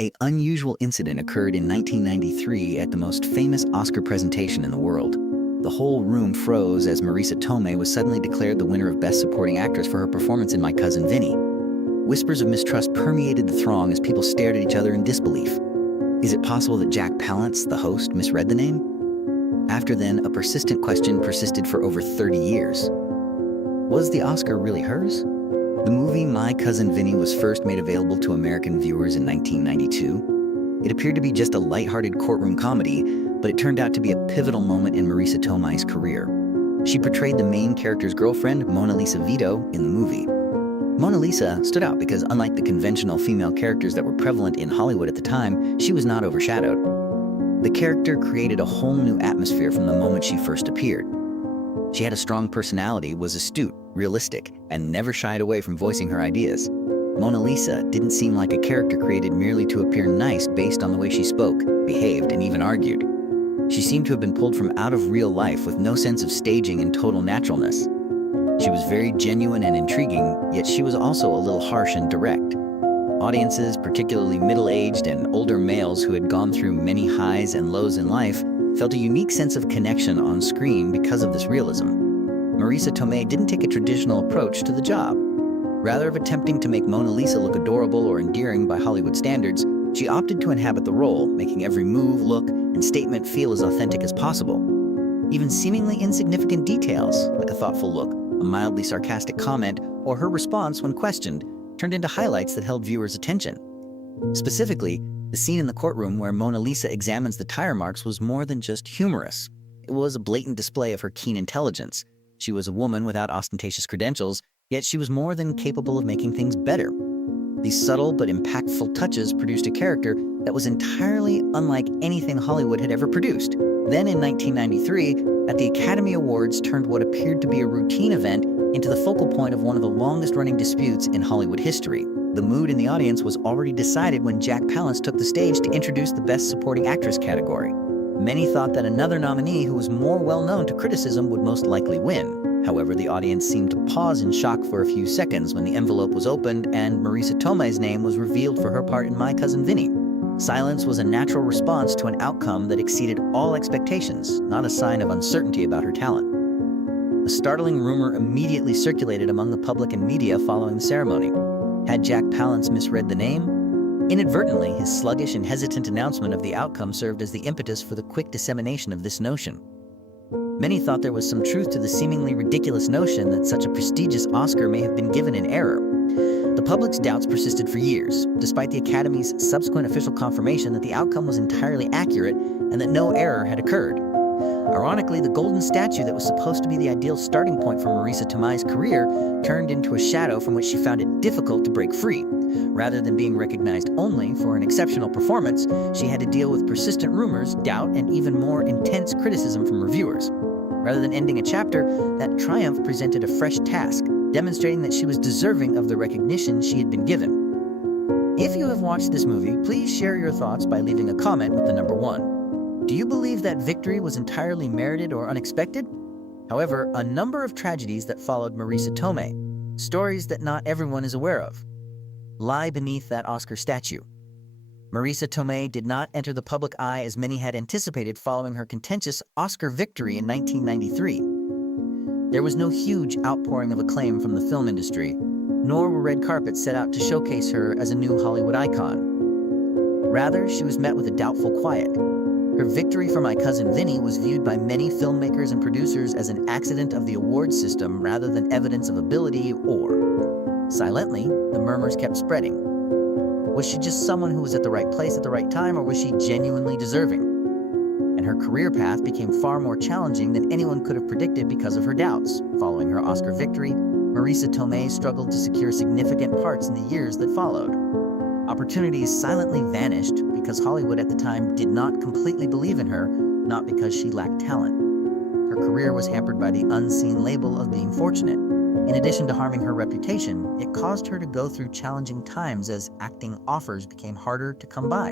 An unusual incident occurred in 1993 at the most famous Oscar presentation in the world. The whole room froze as Marisa Tomei was suddenly declared the winner of Best Supporting Actress for her performance in My Cousin Vinny. Whispers of mistrust permeated the throng as people stared at each other in disbelief. Is it possible that Jack Palance, the host, misread the name? After then, a persistent question persisted for over 30 years. Was the Oscar really hers? The movie My Cousin Vinny was first made available to American viewers in 1992. It appeared to be just a lighthearted courtroom comedy, but it turned out to be a pivotal moment in Marisa Tomei's career. She portrayed the main character's girlfriend, Mona Lisa Vito, in the movie. Mona Lisa stood out because, unlike the conventional female characters that were prevalent in Hollywood at the time, she was not overshadowed. The character created a whole new atmosphere from the moment she first appeared. She had a strong personality, was astute, realistic, and never shied away from voicing her ideas. Mona Lisa didn't seem like a character created merely to appear nice based on the way she spoke, behaved, and even argued. She seemed to have been pulled from out of real life with no sense of staging and total naturalness. She was very genuine and intriguing, yet she was also a little harsh and direct. Audiences, particularly middle-aged and older males who had gone through many highs and lows in life, felt a unique sense of connection on screen because of this realism. Marisa Tomei didn't take a traditional approach to the job. Rather of attempting to make Mona Lisa look adorable or endearing by Hollywood standards, she opted to inhabit the role, making every move, look, and statement feel as authentic as possible. Even seemingly insignificant details, like a thoughtful look, a mildly sarcastic comment, or her response when questioned, turned into highlights that held viewers' attention. Specifically, the scene in the courtroom where Mona Lisa examines the tire marks was more than just humorous. It was a blatant display of her keen intelligence. She was a woman without ostentatious credentials, yet she was more than capable of making things better. These subtle but impactful touches produced a character that was entirely unlike anything Hollywood had ever produced. Then in 1993, at the Academy Awards turned what appeared to be a routine event into the focal point of one of the longest-running disputes in Hollywood history. The mood in the audience was already decided when Jack Palance took the stage to introduce the Best Supporting Actress category. Many thought that another nominee who was more well-known to criticism would most likely win. However, the audience seemed to pause in shock for a few seconds when the envelope was opened and Marisa Tomei's name was revealed for her part in My Cousin Vinny. Silence was a natural response to an outcome that exceeded all expectations, not a sign of uncertainty about her talent. A startling rumor immediately circulated among the public and media following the ceremony. Had Jack Palance misread the name? Inadvertently, his sluggish and hesitant announcement of the outcome served as the impetus for the quick dissemination of this notion. Many thought there was some truth to the seemingly ridiculous notion that such a prestigious Oscar may have been given in error. The public's doubts persisted for years, despite the Academy's subsequent official confirmation that the outcome was entirely accurate and that no error had occurred. Ironically, the golden statue that was supposed to be the ideal starting point for Marisa Tomei's career turned into a shadow from which she found it difficult to break free. Rather than being recognized only for an exceptional performance, she had to deal with persistent rumors, doubt, and even more intense criticism from reviewers. Rather than ending a chapter, that triumph presented a fresh task, demonstrating that she was deserving of the recognition she had been given. If you have watched this movie, please share your thoughts by leaving a comment with the number 1. Do you believe that victory was entirely merited or unexpected? However, a number of tragedies that followed Marisa Tomei, stories that not everyone is aware of, lie beneath that Oscar statue. Marisa Tomei did not enter the public eye as many had anticipated following her contentious Oscar victory in 1993. There was no huge outpouring of acclaim from the film industry, nor were red carpets set out to showcase her as a new Hollywood icon. Rather, she was met with a doubtful quiet. Her victory for My Cousin Vinny was viewed by many filmmakers and producers as an accident of the awards system rather than evidence of ability or, silently, the murmurs kept spreading. Was she just someone who was at the right place at the right time, or was she genuinely deserving? And her career path became far more challenging than anyone could have predicted because of her doubts. Following her Oscar victory, Marisa Tomei struggled to secure significant parts in the years that followed. Opportunities silently vanished because Hollywood at the time did not completely believe in her, not because she lacked talent. Her career was hampered by the unseen label of being fortunate. In addition to harming her reputation, it caused her to go through challenging times as acting offers became harder to come by.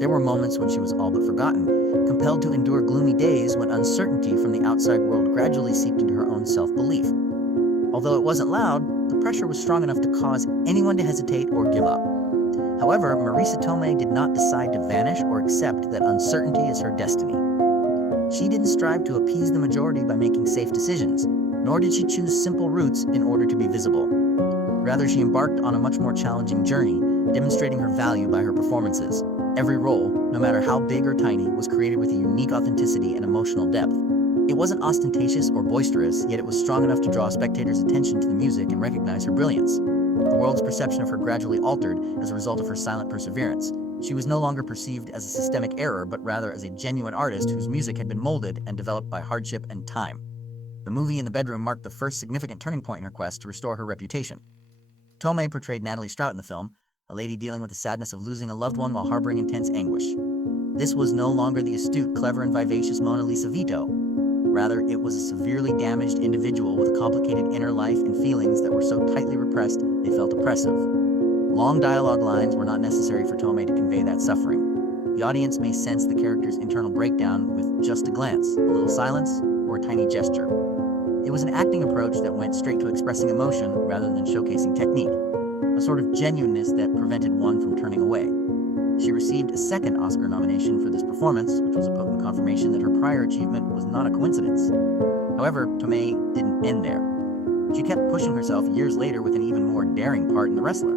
There were moments when she was all but forgotten, compelled to endure gloomy days when uncertainty from the outside world gradually seeped into her own self-belief. Although it wasn't loud, the pressure was strong enough to cause anyone to hesitate or give up. However, Marisa Tomei did not decide to vanish or accept that uncertainty is her destiny. She didn't strive to appease the majority by making safe decisions, nor did she choose simple routes in order to be visible. Rather, she embarked on a much more challenging journey, demonstrating her value by her performances. Every role, no matter how big or tiny, was created with a unique authenticity and emotional depth. It wasn't ostentatious or boisterous, yet it was strong enough to draw spectators' attention to the music and recognize her brilliance. The world's perception of her gradually altered as a result of her silent perseverance. She was no longer perceived as a systemic error, but rather as a genuine artist whose music had been molded and developed by hardship and time. The movie In the Bedroom marked the first significant turning point in her quest to restore her reputation. Tomei portrayed Natalie Strout in the film, a lady dealing with the sadness of losing a loved one while harboring intense anguish. This was no longer the astute, clever, and vivacious Mona Lisa Vito. Rather, it was a severely damaged individual with a complicated inner life and feelings that were so tightly repressed they felt oppressive. Long dialogue lines were not necessary for Tomei to convey that suffering. The audience may sense the character's internal breakdown with just a glance, a little silence, or a tiny gesture. It was an acting approach that went straight to expressing emotion rather than showcasing technique, a sort of genuineness that prevented one from turning away. She received a second Oscar nomination for this performance, which was a potent confirmation that her prior achievement was not a coincidence. However, Tomei didn't end there. She kept pushing herself years later with an even more daring part in The Wrestler.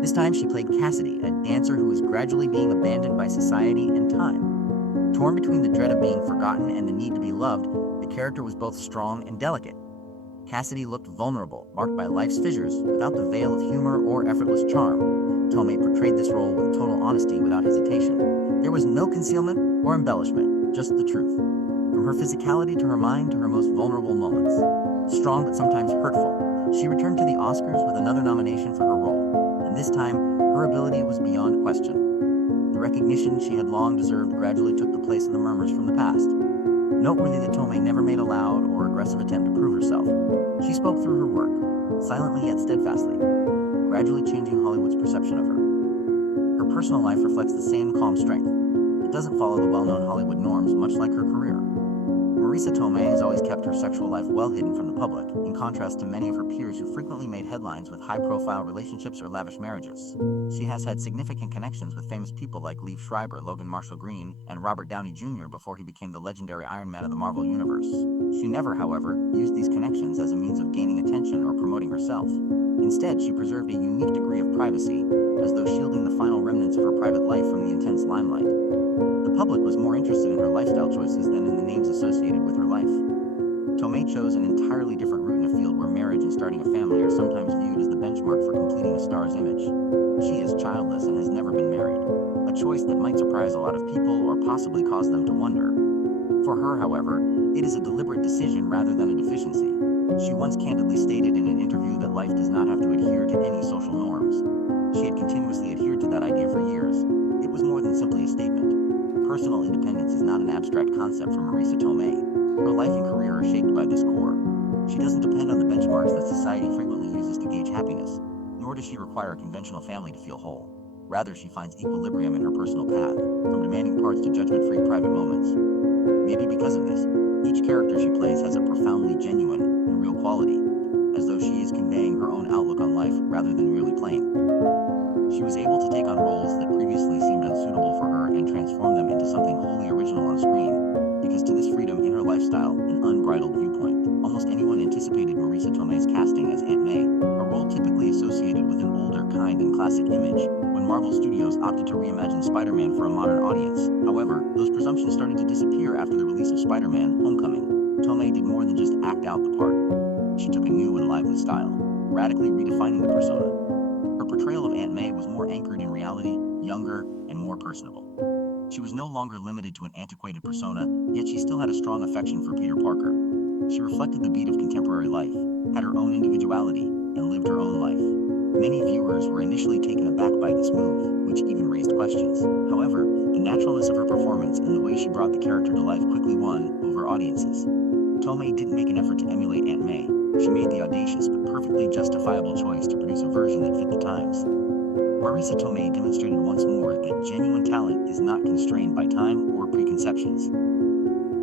This time she played Cassidy, a dancer who was gradually being abandoned by society and time. Torn between the dread of being forgotten and the need to be loved, the character was both strong and delicate. Cassidy looked vulnerable, marked by life's fissures, without the veil of humor or effortless charm. Tomei portrayed this role with total honesty without hesitation. There was no concealment or embellishment, just the truth. From her physicality to her mind to her most vulnerable moments. Strong but sometimes hurtful, she returned to the Oscars with another nomination for her role, and this time, her ability was beyond question. The recognition she had long deserved gradually took the place of the murmurs from the past. Noteworthy that Tomei never made a loud or aggressive attempt to prove herself. She spoke through her work, silently yet steadfastly, gradually changing Hollywood's perception of her. Her personal life reflects the same calm strength. It doesn't follow the well-known Hollywood norms, much like her career. Marisa Tomei has always kept her sexual life well hidden from the public, in contrast to many of her peers who frequently made headlines with high-profile relationships or lavish marriages. She has had significant connections with famous people like Liev Schreiber, Logan Marshall Green, and Robert Downey Jr. before he became the legendary Iron Man of the Marvel Universe. She never, however, used these connections as a means of gaining attention or promoting herself. Instead, she preserved a unique degree of privacy, as though shielding the final remnants of her private life from the intense limelight. The public was more interested in her lifestyle choices than in the names associated with her life. Tomei chose an entirely different route in a field where marriage and starting a family are sometimes viewed as the benchmark for completing a star's image. She is childless and has never been married, a choice that might surprise a lot of people or possibly cause them to wonder. For her, however, it is a deliberate decision rather than a deficiency. She once candidly stated in an interview that life does not have to adhere to any social norms. She had continuously adhered to that idea for years. It was more than simply a statement. Personal independence is not an abstract concept for Marisa Tomei. Her life and career are shaped by this core. She doesn't depend on the benchmarks that society frequently uses to gauge happiness, nor does she require a conventional family to feel whole. Rather, she finds equilibrium in her personal path, from demanding parts to judgment-free private moments. Maybe because of this, each character she plays has a profoundly genuine and real quality, as though she is conveying her own outlook on life rather than merely playing. She was able to take on roles that previously seemed unsuitable for her and transform them into something wholly original on screen, because to this freedom in her lifestyle and unbridled viewpoint, almost anyone anticipated Marisa Tomei's casting as Aunt May, a role typically associated with an older, kind, and classic image, when Marvel Studios opted to reimagine Spider-Man for a modern audience. However, those presumptions started to disappear after the release of Spider-Man: Homecoming. Tomei did more than just act out the part. She took a new and lively style, radically redefining the persona. Her portrayal of Aunt May was more anchored in reality, younger, and more personable. She was no longer limited to an antiquated persona, yet she still had a strong affection for Peter Parker. She reflected the beat of contemporary life, had her own individuality, and lived her own life. Many viewers were initially taken aback by this move, which even raised questions. However, the naturalness of her performance and the way she brought the character to life quickly won over audiences. Tomei didn't make an effort to emulate Aunt May. She made the audacious but perfectly justifiable choice to produce a version that fit the times. Marisa Tomei demonstrated once more that genuine talent is not constrained by time or preconceptions.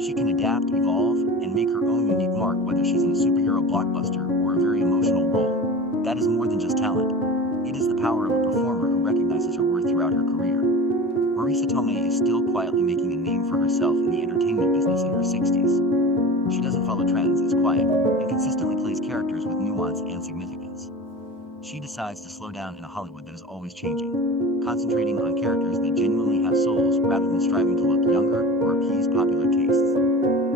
She can adapt, evolve, and make her own unique mark, whether she's in a superhero blockbuster or a very emotional role. That is more than just talent. It is the power of a performer who recognizes sacrifices her worth throughout her career. Marisa Tomei is still quietly making a name for herself in the entertainment business in her 60s. She doesn't follow trends, is quiet, and consistently plays characters with nuance and significance. She decides to slow down in a Hollywood that is always changing, concentrating on characters that genuinely have souls rather than striving to look younger or appease popular tastes.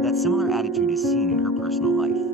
That similar attitude is seen in her personal life.